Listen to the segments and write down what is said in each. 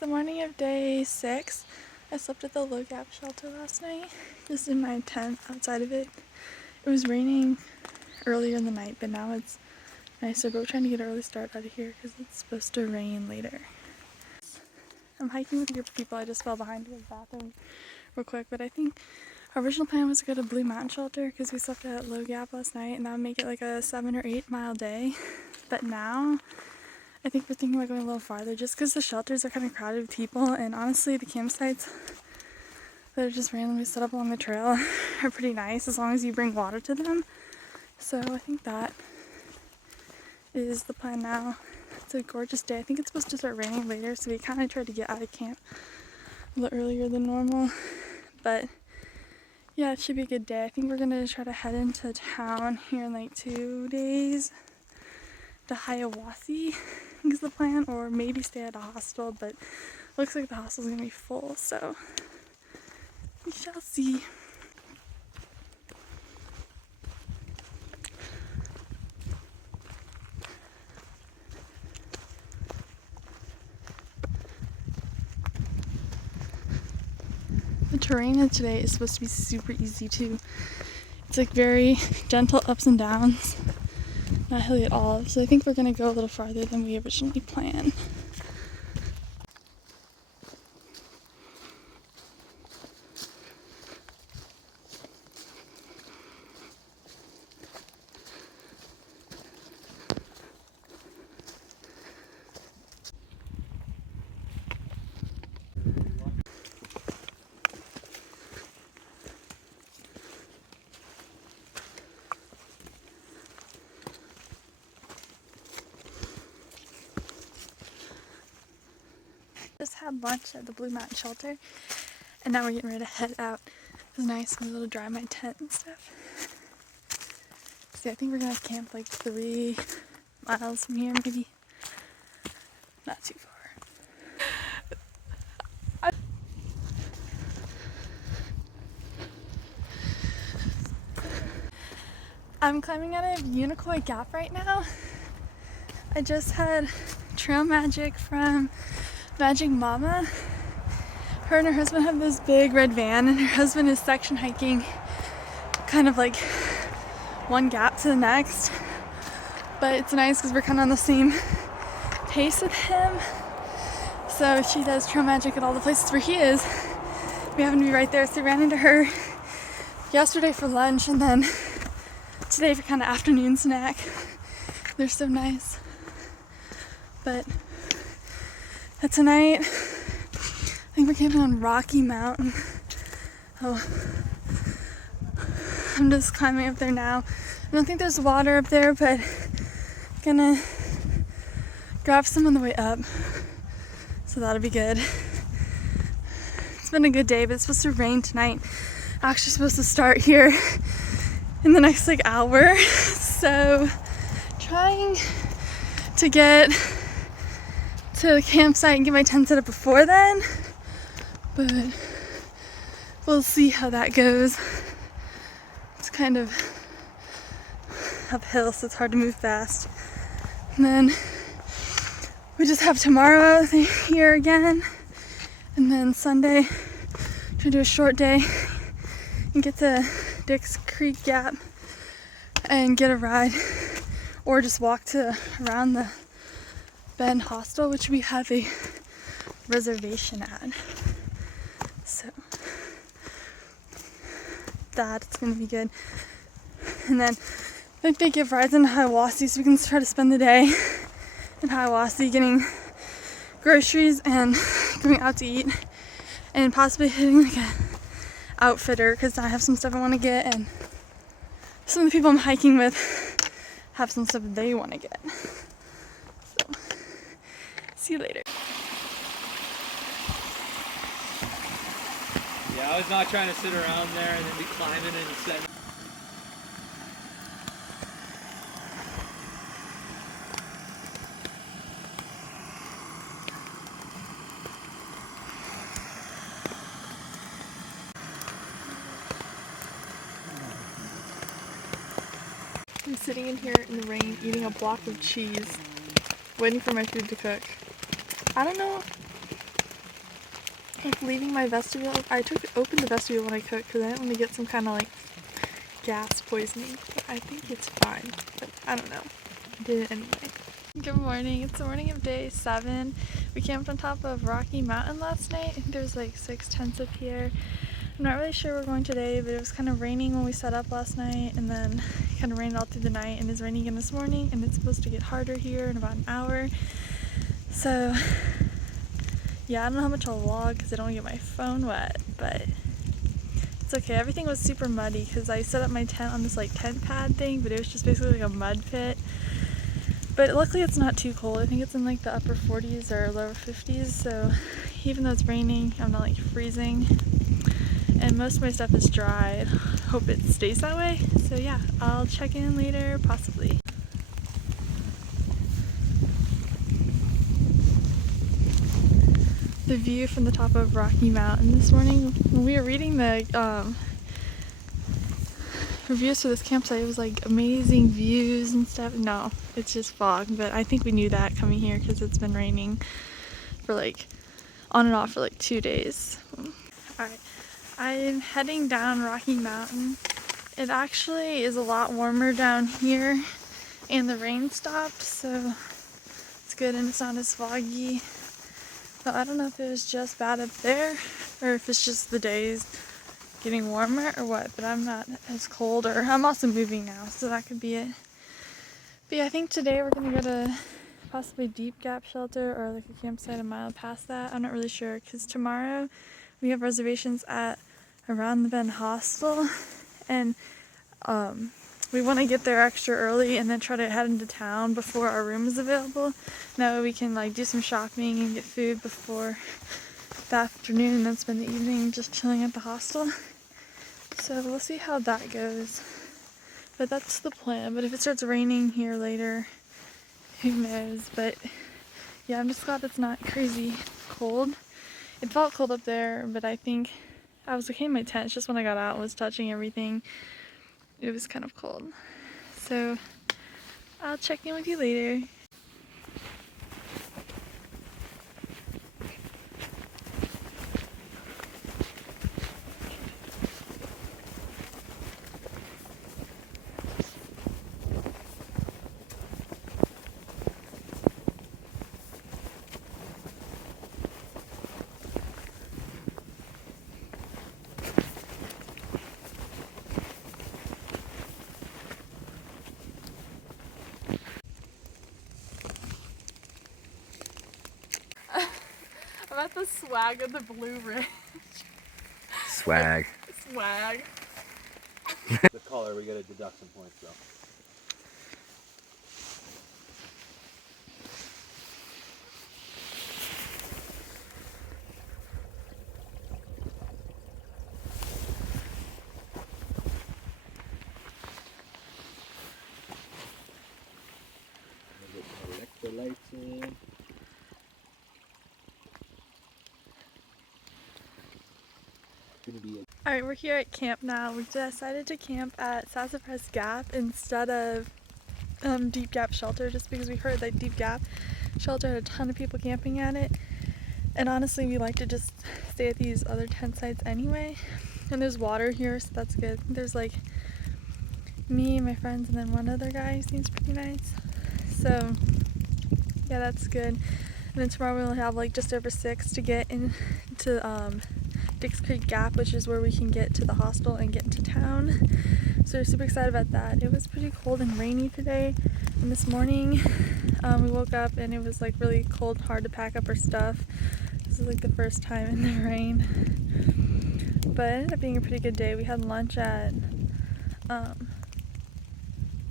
the morning of day 6. I slept at the Low Gap shelter last night, just in my tent outside of it. It was raining earlier in the night, but now it's nicer, but we're trying to get an early start out of here because it's supposed to rain later. I'm hiking with a group of people. I just fell behind to go to the bathroom real quick, but I think our original plan was to go to Blue Mountain Shelter because we slept at Low Gap last night, and that would make it like a 7 or 8 mile day. But now I think we're thinking about going a little farther just because the shelters are kind of crowded with people, and honestly the campsites that are just randomly set up along the trail are pretty nice as long as you bring water to them. So I think that is the plan now. It's a gorgeous day. I think it's supposed to start raining later, so we kind of tried to get out of camp a little earlier than normal. But yeah, it should be a good day. I think we're going to try to head into town here in like 2 days. To Hiawassee, I think is the plan, or maybe stay at a hostel, but looks like the hostel's going to be full, so we shall see. The terrain of today is supposed to be super easy too. It's like very gentle ups and downs, not hilly at all, so I think we're going to go a little farther than we originally planned. Just had lunch at the Blue Mountain Shelter, and now we're getting ready to head out. It was nice to be able to dry my tent and stuff. See, I think we're gonna camp like 3 miles from here, maybe. Not too far. I'm climbing out of Unicoi Gap right now. I just had trail magic from Magic Mama. Her and her husband have this big red van, and her husband is section hiking kind of like one gap to the next. But it's nice because we're kind of on the same pace with him. So she does trail magic at all the places where he is. We happen to be right there, so we ran into her yesterday for lunch and then today for kind of afternoon snack. They're so nice. But tonight, I think we're camping on Rocky Mountain. Oh, I'm just climbing up there now. I don't think there's water up there, but I'm gonna grab some on the way up. So that'll be good. It's been a good day, but it's supposed to rain tonight. Actually supposed to start here in the next like hour. So trying to get to the campsite and get my tent set up before then, but we'll see how that goes. It's kind of uphill, so it's hard to move fast. And then we just have tomorrow out here again, and then Sunday try to do a short day and get to Dix Creek Gap and get a ride, or just walk to around the Bend Hostel, which we have a reservation at. So that's gonna be good. And then I think they give rides in Hiawassee, so we can try to spend the day in Hiawassee getting groceries and going out to eat, and possibly hitting like a outfitter because I have some stuff I want to get, and some of the people I'm hiking with have some stuff they want to get. So see you later. Yeah, I was not trying to sit around there and then be climbing and setting. I'm sitting in here in the rain eating a block of cheese, waiting for my food to cook. I don't know like leaving my vestibule. I opened the vestibule when I cooked because I didn't want to get some kind of like gas poisoning. But I think it's fine, but I don't know. I did it anyway. Good morning. It's the morning of day 7. We camped on top of Rocky Mountain last night. I think there's like 6 tents up here. I'm not really sure we're going today, but it was kind of raining when we set up last night, and then it kind of rained all through the night, and it's raining again this morning, and it's supposed to get harder here in about an hour. So yeah, I don't know how much I'll vlog because I don't want to get my phone wet, but it's okay. Everything was super muddy because I set up my tent on this like tent pad thing, but it was just basically like a mud pit. But luckily it's not too cold. I think it's in like the upper 40s or lower 50s, so even though it's raining, I'm not like freezing. And most of my stuff is dry. I hope it stays that way. So yeah, I'll check in later, possibly. The view from the top of Rocky Mountain this morning, when we were reading the reviews for this campsite, it was like amazing views and stuff. No, it's just fog, but I think we knew that coming here because it's been raining for like on and off for like 2 days. Alright, I'm heading down Rocky Mountain. It actually is a lot warmer down here and the rain stopped, so it's good and it's not as foggy. So I don't know if it was just bad up there or if it's just the days getting warmer or what, but I'm not as cold, or I'm also moving now, so that could be it. But yeah, I think today we're gonna go to possibly Deep Gap Shelter or like a campsite a mile past that. I'm not really sure because tomorrow we have reservations at Around the Bend Hostel, and we want to get there extra early and then try to head into town before our room is available. That way we can like do some shopping and get food before the afternoon and then spend the evening just chilling at the hostel. So we'll see how that goes. But that's the plan. But if it starts raining here later, who knows. But yeah, I'm just glad it's not crazy cold. It felt cold up there, but I think I was okay in my tent. It's just when I got out and was touching everything, it was kind of cold. So I'll check in with you later. I'm at the swag of the Blue Ridge. Swag. Swag. The color, we gotta deduct some points though. Get the electrolytes in. Alright, we're here at camp now. We decided to camp at Sassafras Gap instead of Deep Gap Shelter just because we heard that Deep Gap Shelter had a ton of people camping at it. And honestly, we like to just stay at these other tent sites anyway. And there's water here, so that's good. There's like me, my friends, and then one other guy who seems pretty nice. So yeah, that's good. And then tomorrow we'll have like just over 6 to get into Dix Creek Gap, which is where we can get to the hostel and get into town. So we're super excited about that. It was pretty cold and rainy today, and this morning we woke up and it was like really cold and hard to pack up our stuff. This is like the first time in the rain, but it ended up being a pretty good day. We had lunch at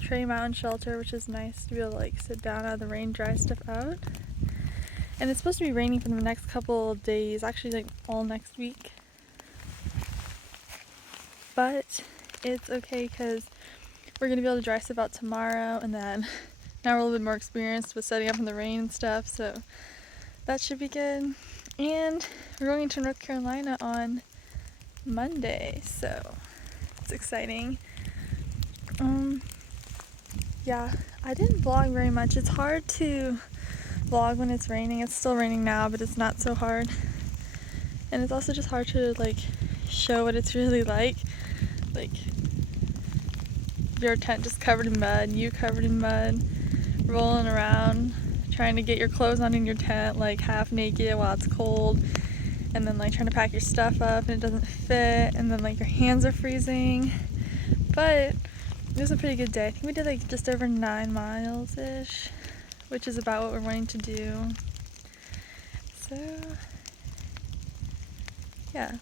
Trey Mountain Shelter, which is nice to be able to like sit down out of the rain, dry stuff out. And it's supposed to be raining for the next couple of days, actually like all next week. But it's okay because we're going to be able to dry stuff out tomorrow, and then now we're a little bit more experienced with setting up in the rain and stuff, so that should be good. And we're going to North Carolina on Monday, so it's exciting. Yeah, I didn't vlog very much. It's hard to vlog when it's raining. It's still raining now, but it's not so hard. And it's also just hard to like show what it's really like your tent just covered in mud, you covered in mud, rolling around, trying to get your clothes on in your tent, like half naked while it's cold, and then like trying to pack your stuff up and it doesn't fit, and then like your hands are freezing. But it was a pretty good day. I think we did like just over 9 miles-ish, which is about what we're wanting to do. So, yeah.